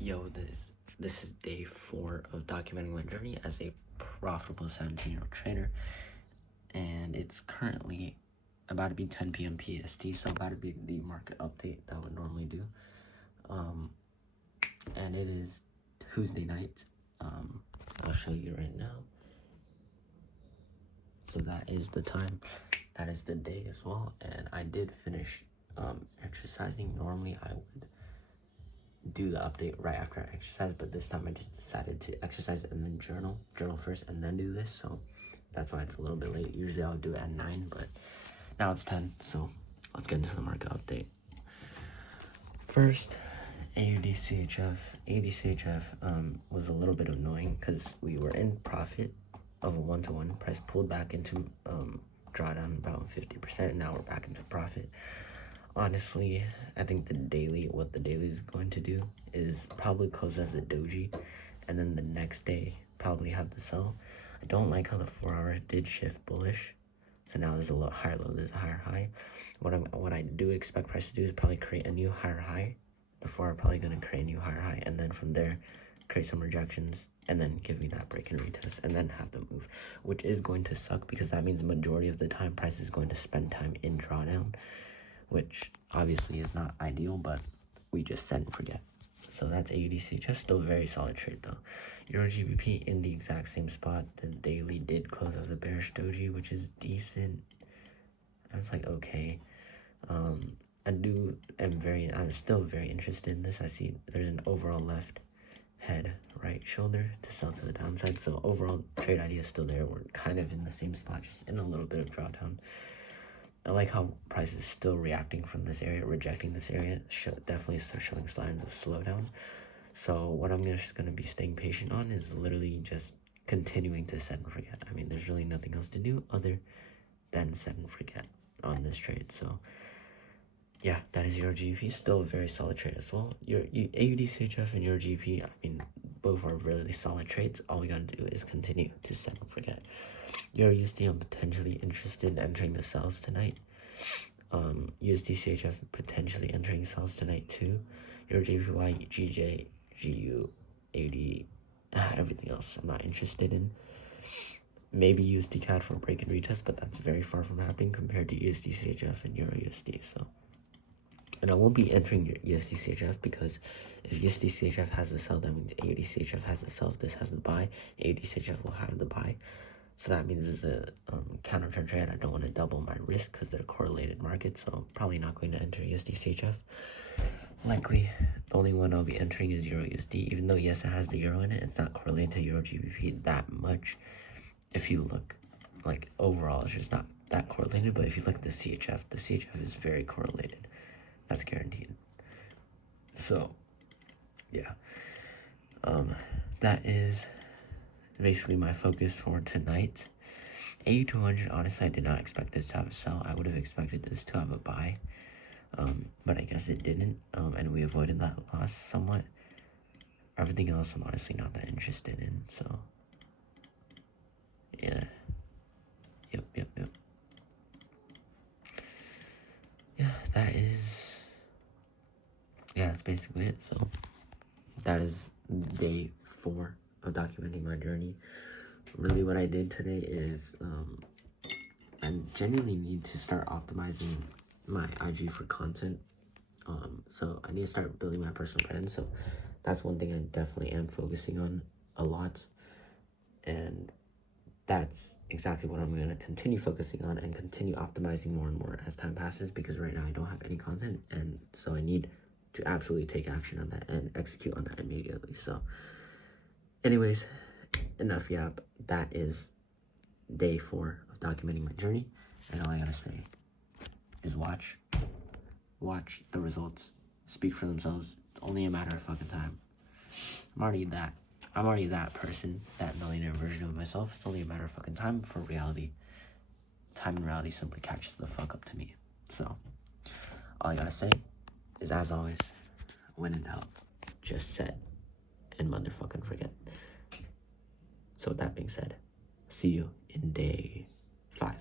Yo, this is day 4 of documenting my journey as a profitable 17-year-old trader, and it's currently about to be 10 p.m. PST, so about to be the market update that I would normally do. And it is Tuesday night. I'll show you right now. So that is the time. That is the day as well, and I did finish exercising. Normally I would do the update right after I exercise, but this time I just decided to exercise and then journal first and then do this, so that's why it's a little bit late. Usually I'll do it at 9, but now it's 10, so let's get into the market update. First, AUD-CHF. AUD-CHF was a little bit annoying because we were in profit of a 1-to-1. Price pulled back into drawdown about 50%. Now we're back into profit. Honestly, I think what the daily is going to do is probably close as a doji, and then the next day probably have the sell. I don't like how the 4-hour did shift bullish, so now there's a little higher low, there's a higher high. What I do expect price to do is probably create a new higher high. The 4-hour probably going to create a new higher high, and then from there create some rejections, and then give me that break and retest, and then have the move, which is going to suck because that means majority of the time price is going to spend time in drawdown, which obviously is not ideal, but we just set and forget. So that's AUD-CHF, still very solid trade though. Euro GBP in the exact same spot. The daily did close as a bearish doji, which is decent. I was like, okay. I'm still very interested in this. I see there's an overall left head, right shoulder to sell to the downside. So overall trade idea is still there. We're kind of in the same spot, just in a little bit of drawdown. I like how price is still reacting from this area, rejecting this area. Definitely start showing signs of slowdown. So what I'm just going to be staying patient on is literally just continuing to set and forget. I mean, there's really nothing else to do other than set and forget on this trade. So yeah, that is Euro GBP. Still a very solid trade as well. AUD-CHF and Euro GBP, I mean, both are really solid trades. All we got to do is continue to set and forget. Euro USD, I'm potentially interested in entering the sells tonight. USD-CHF potentially entering sells tonight too. Euro JPY, GJ, GU, AD, everything else I'm not interested in. Maybe USD CAD for a break and retest, but that's very far from happening compared to USD-CHF and Euro USD. So, and I won't be entering USD-CHF because if USD-CHF has the sell, that means AUD-CHF has the sell. If this has the buy, AUD-CHF will have the buy. So that means it's a counter trend. I don't want to double my risk because they're correlated markets, so I'm probably not going to enter USD-CHF. Likely, the only one I'll be entering is Euro USD, even though yes, it has the euro in it. It's not correlated to Euro GBP that much. If you look, like overall, it's just not that correlated. But if you look at the CHF is very correlated. That's guaranteed. So, yeah, that is basically my focus for tonight. AU200, honestly, I did not expect this to have a sell. I would have expected this to have a buy, but I guess it didn't, and we avoided that loss somewhat. Everything else I'm honestly not that interested in, so yeah. Yep. Yeah, that's basically it. So that is day 4 of documenting my journey. Really what I did today is I genuinely need to start optimizing my IG for content. So I need to start building my personal brand. So that's one thing I definitely am focusing on a lot. And that's exactly what I'm going to continue focusing on and continue optimizing more and more as time passes, because right now I don't have any content, and so I need to absolutely take action on that and execute on that immediately. So anyways, enough yap. That is day 4 of documenting my journey, and all I gotta say is watch the results speak for themselves. It's only a matter of fucking time. I'm already that person, that millionaire version of myself. It's only a matter of fucking time for reality. Time and reality simply catches the fuck up to me. So all I gotta say is, as always, when in doubt, just set and motherfucking forget. So with that being said, see you in day 5.